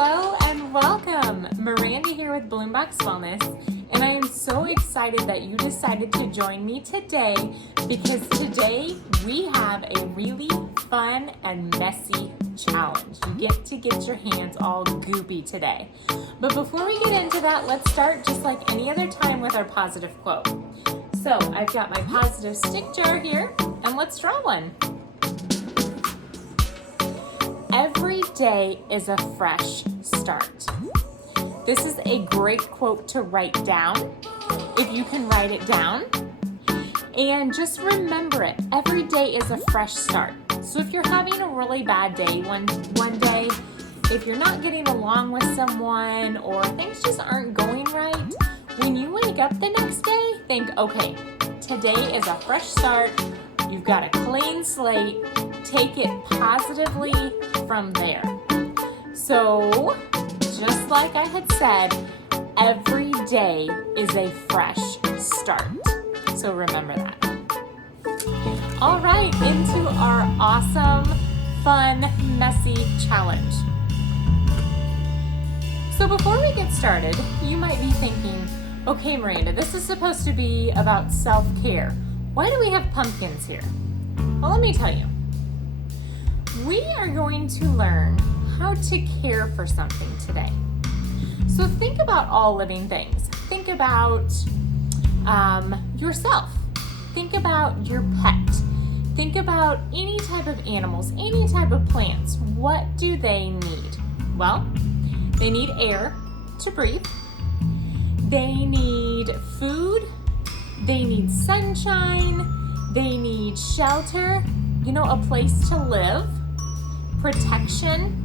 Hello and welcome! Miranda here with Bloombox Wellness, and I am so excited that you decided to join me today because today we have a really fun and messy challenge. You get to get your hands all goopy today. But before we get into that, let's start just like any other time with our positive quote. So I've got my positive stick jar here, and let's draw one. Every day is a fresh start. This is a great quote to write down, if you can write it down. And just remember it, every day is a fresh start. So if you're having a really bad day one day, if you're not getting along with someone or things just aren't going right, when you wake up the next day, think, okay, today is a fresh start. You've got a clean slate. Take it positively from there. So, just like I had said, every day is a fresh start. So remember that. All right, into our awesome, fun, messy challenge. So before we get started, you might be thinking, okay, Miranda, this is supposed to be about self-care. Why do we have pumpkins here? Well, let me tell you. We are going to learn how to care for something today. So think about all living things. Think about yourself. Think about your pet. Think about any type of animals, any type of plants. What do they need? Well, they need air to breathe. They need food. They need sunshine. They need shelter, a place to live. Protection.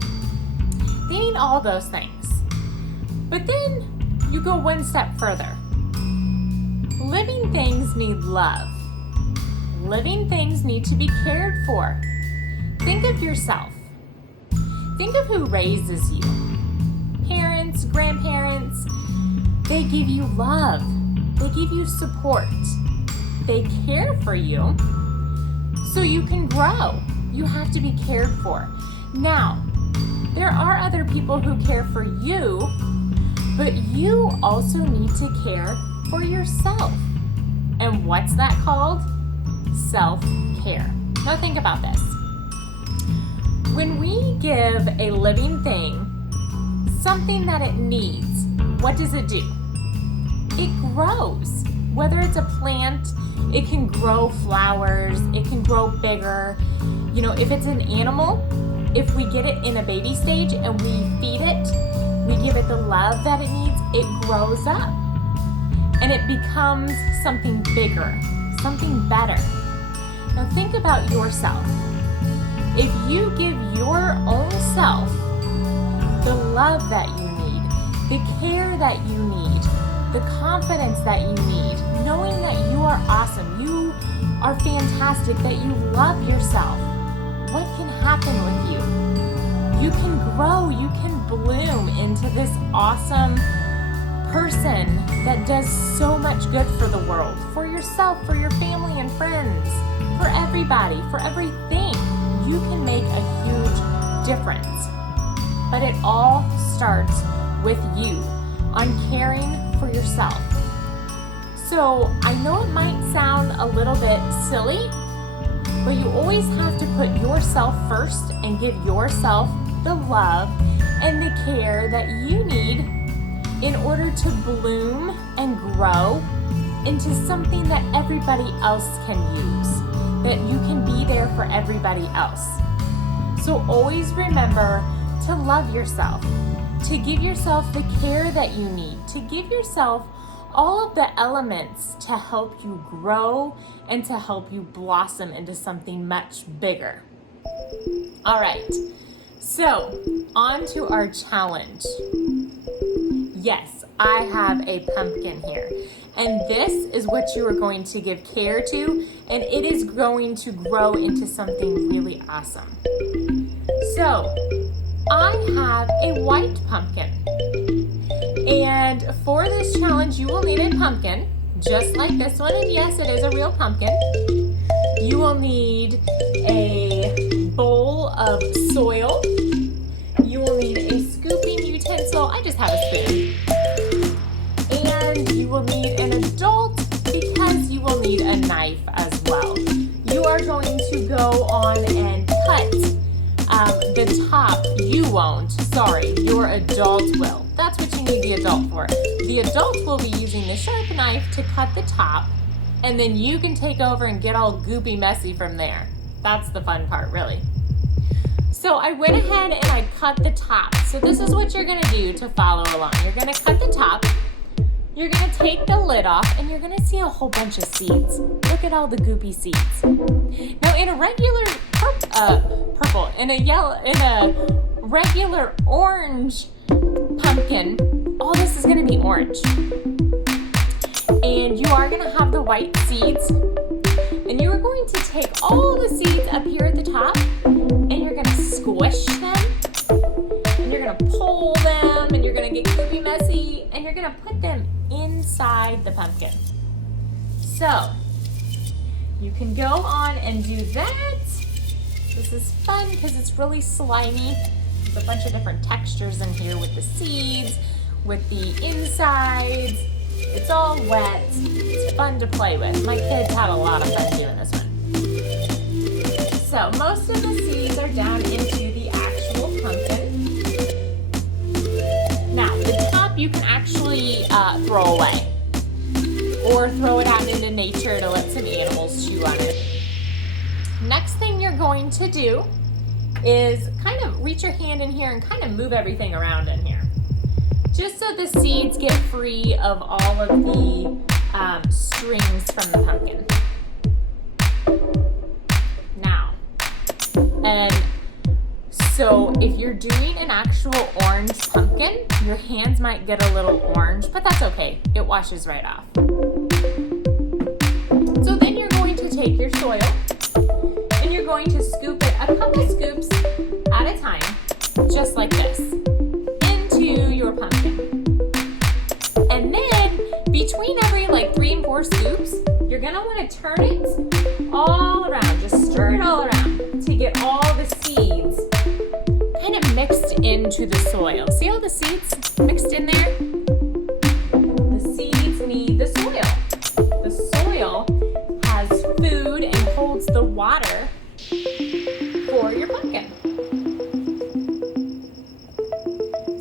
They need all those things. But then you go one step further. Living things need love. Living things need to be cared for. Think of yourself. Think of who raises you. Parents, grandparents, they give you love. They give you support. They care for you so you can grow. You have to be cared for. Now, there are other people who care for you, but you also need to care for yourself. And what's that called? Self-care. Now think about this. When we give a living thing something that it needs, what does it do? It grows. Whether it's a plant, it can grow flowers, it can grow bigger. If it's an animal, if we get it in a baby stage and we feed it, we give it the love that it needs, it grows up and it becomes something bigger, something better. Now think about yourself. If you give your own self the love that you need, the care that you need, the confidence that you need, knowing that you are awesome, you are fantastic, that you love yourself, what can happen with you? You can grow, you can bloom into this awesome person that does so much good for the world, for yourself, for your family and friends, for everybody, for everything. You can make a huge difference. But it all starts with you on caring for yourself. So I know it might sound a little bit silly, but you always have to put yourself first and give yourself the love and the care that you need in order to bloom and grow into something that everybody else can use, that you can be there for everybody else. So always remember to love yourself, to give yourself the care that you need, to give yourself all of the elements to help you grow and to help you blossom into something much bigger. All right, so on to our challenge. Yes, I have a pumpkin here, and this is what you are going to give care to, and it is going to grow into something really awesome. So, I have a white pumpkin. And for this challenge, you will need a pumpkin, just like this one. And yes, it is a real pumpkin. You will need a bowl of soil. You will need a scooping so I just have a spoon. And you will need an adult because you will need a knife as well. You are going to go on and cut the top. You won't, sorry, your adult will. That's what you need the adult for. The adult will be using the sharp knife to cut the top, and then you can take over and get all goopy messy from there. That's the fun part, really. So I went ahead and I cut the top. So this is what you're gonna do to follow along. You're gonna cut the top, you're gonna take the lid off, and you're gonna see a whole bunch of seeds. Look at all the goopy seeds. Now in a regular purple, in a regular orange pumpkin, all this is gonna be orange. And you are gonna have the white seeds, and you are going to take all the seeds up here at the top, and you're gonna squish them, and you're gonna pull them, and you're gonna get goopy messy, and you're gonna put them inside the pumpkin. So you can go on and do that. This is fun because it's really slimy. There's a bunch of different textures in here with the seeds, with the insides. It's all wet. It's fun to play with. My kids had a lot of fun doing this one. So most of the seeds are down into the actual pumpkin. Now the top you can actually throw away or throw it out into nature to let some animals chew on it. Next thing you're going to do is kind of reach your hand in here and kind of move everything around in here, just so the seeds get free of all of the strings from the pumpkin. Now, and so if you're doing an actual orange pumpkin, your hands might get a little orange, but that's okay. It washes right off. So then you're going to take your soil and you're going to scoop it a couple scoops at a time, just like this, into your pumpkin. And then between every like 3 and 4 scoops, you're gonna want to turn it all around, just stir it all around to get all the seeds kind of mixed into the soil. See all the seeds mixed in there? The seeds need the soil. The soil has food and holds the water for your pumpkin.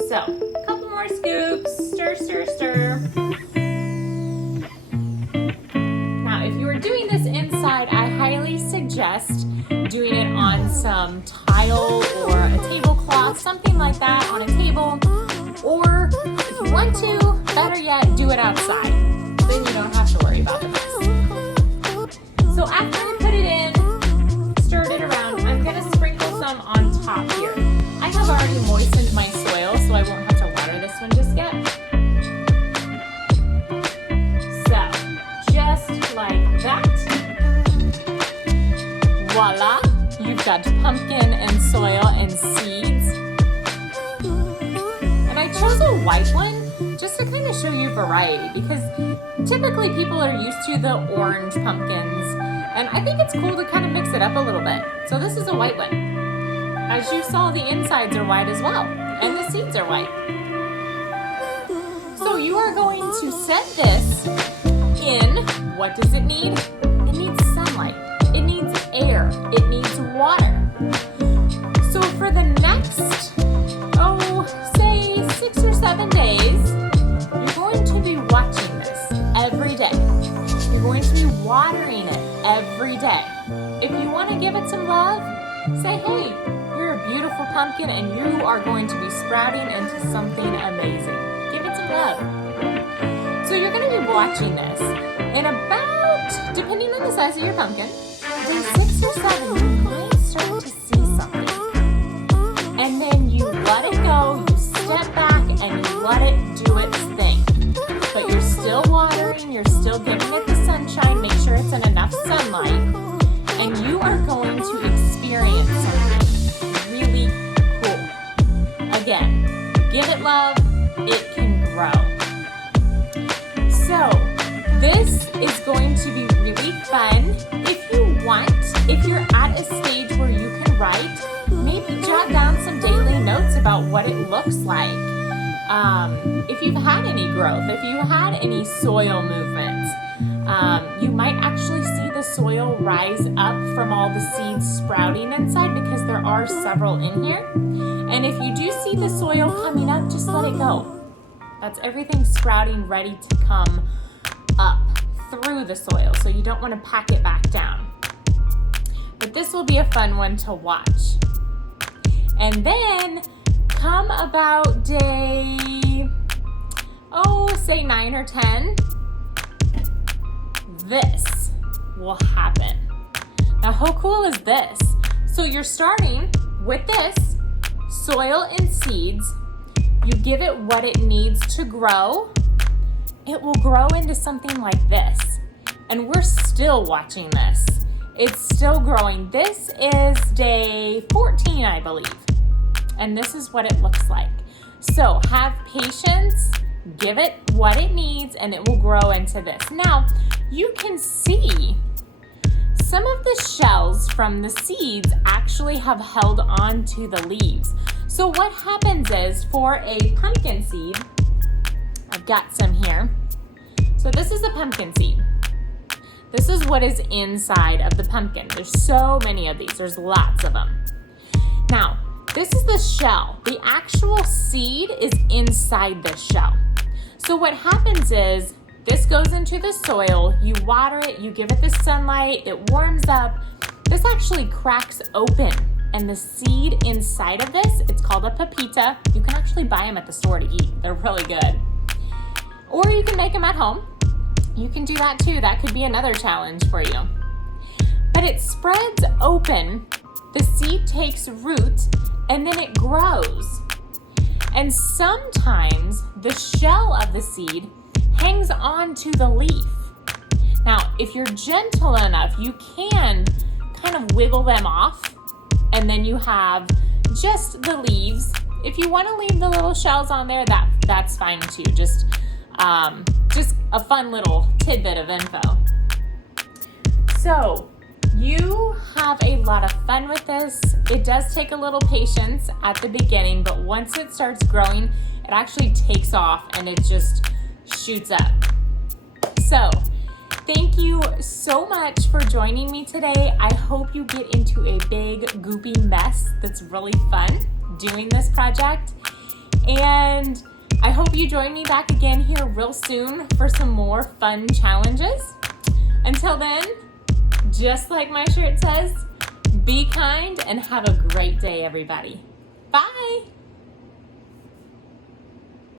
So, a couple more scoops, stir, stir, stir. Now, if you are doing this inside, I highly suggest doing it on some tile or a tablecloth, something like that on a table. Or if you want to, better yet, do it outside. Then you don't have to worry about the mess. So after you put it in, stirred it around, I'm going to sprinkle some on top here. I have already moistened my soil, so I won't have to water this one just yet. So, just like that. Voila, you've got pumpkin and soil and seeds. And I chose a white one just to kind of show you variety, because typically people are used to the orange pumpkins, and I think it's cool to kind of mix it up a little bit. So this is a white one. As you saw, the insides are white as well, and the seeds are white. So you are going to set this in, what does it need? It needs sunlight, it needs air, it needs water. So for the next, say 6 or 7 days, you're going to be watching this every day. You're going to be watering it every day. If you want to give it some love, say, hey, you're a beautiful pumpkin and you are going to be sprouting into something amazing. Give it some love. So you're going to be watching this. And about, depending on the size of your pumpkin, day 6 or 7, you might start to see something. And then you let it go, you step back, and you let it do its thing. But you're still watering, you're still giving it the sunshine, make sure it's in enough sunlight, and you are going to experience something really cool. Again, give it love, it can grow. So, this is going to be really fun. If you want, if you're at a stage where you can write, maybe jot down some daily notes about what it looks like. if you've had any growth, if you had any soil movements. You might actually see the soil rise up from all the seeds sprouting inside because there are several in here. And if you do see the soil coming up, just let it go. That's everything sprouting ready to come up through the soil. So you don't want to pack it back down. But this will be a fun one to watch. And then come about day, say 9 or 10, this will happen. Now, how cool is this? So you're starting with this soil and seeds. You give it what it needs to grow. It will grow into something like this. And we're still watching this. It's still growing. This is day 14, I believe. And this is what it looks like. So have patience, give it what it needs, and it will grow into this. Now, you can see some of the shells from the seeds actually have held on to the leaves. So what happens is for a pumpkin seed, I've got some here. So this is a pumpkin seed. This is what is inside of the pumpkin. There's so many of these. There's lots of them. Now, this is the shell. The actual seed is inside the shell. So what happens is this goes into the soil, you water it, you give it the sunlight, it warms up. This actually cracks open, and the seed inside of this, it's called a pepita. You can actually buy them at the store to eat. They're really good. Or you can make them at home. You can do that too. That could be another challenge for you. But it spreads open, the seed takes root, and then it grows. And sometimes the shell of the seed hangs on to the leaf. Now, if you're gentle enough, you can kind of wiggle them off, and then you have just the leaves. If you want to leave the little shells on there, that's fine too. Just a fun little tidbit of info. So you have a lot of fun with this. It does take a little patience at the beginning, but once it starts growing, it actually takes off and it just shoots up. So thank you so much for joining me today. I hope you get into a big goopy mess that's really fun doing this project. And I hope you join me back again here real soon for some more fun challenges. Until then, just like my shirt says, be kind and have a great day, everybody. Bye.